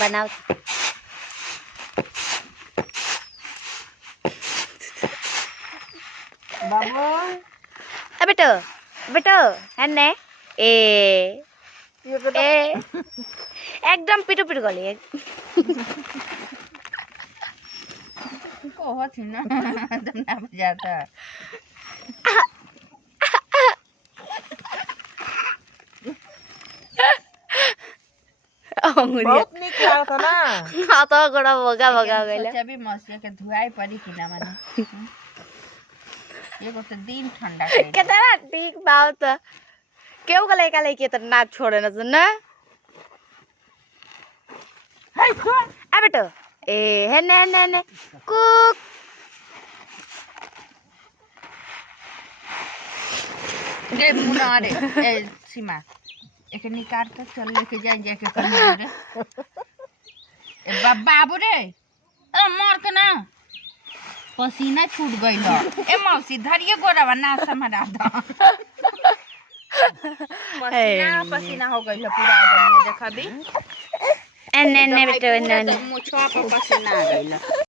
बनाओ बाबू बेटो बेटो है ने ए ए एकदम पिटो पिटो गले को थी ना तुमने बजाता बहुत निक लागत ना हाँ तो गोड़ा भगा भगा गइला सोचा भी मौसी के धुआई पड़ी कि ना माने एगो तो दिन ठंडा के केतना ठीक बात त केहू के लइका लइकी त ना छोड़े न सुन हाय छोड़ आ बेटो ए है ने कुक रे मुना रे ए सीमा एक निकाल के चल लेके जाए के कहीं रे ए बाबू रे ए मार के ना पसीना छूट गइल ए मौसी धरिए गोरावा ना समरा द पसीना हो गइल पूरा आदमी देखा भी एने बेटो एने मुछवा पर पसीना आ गइल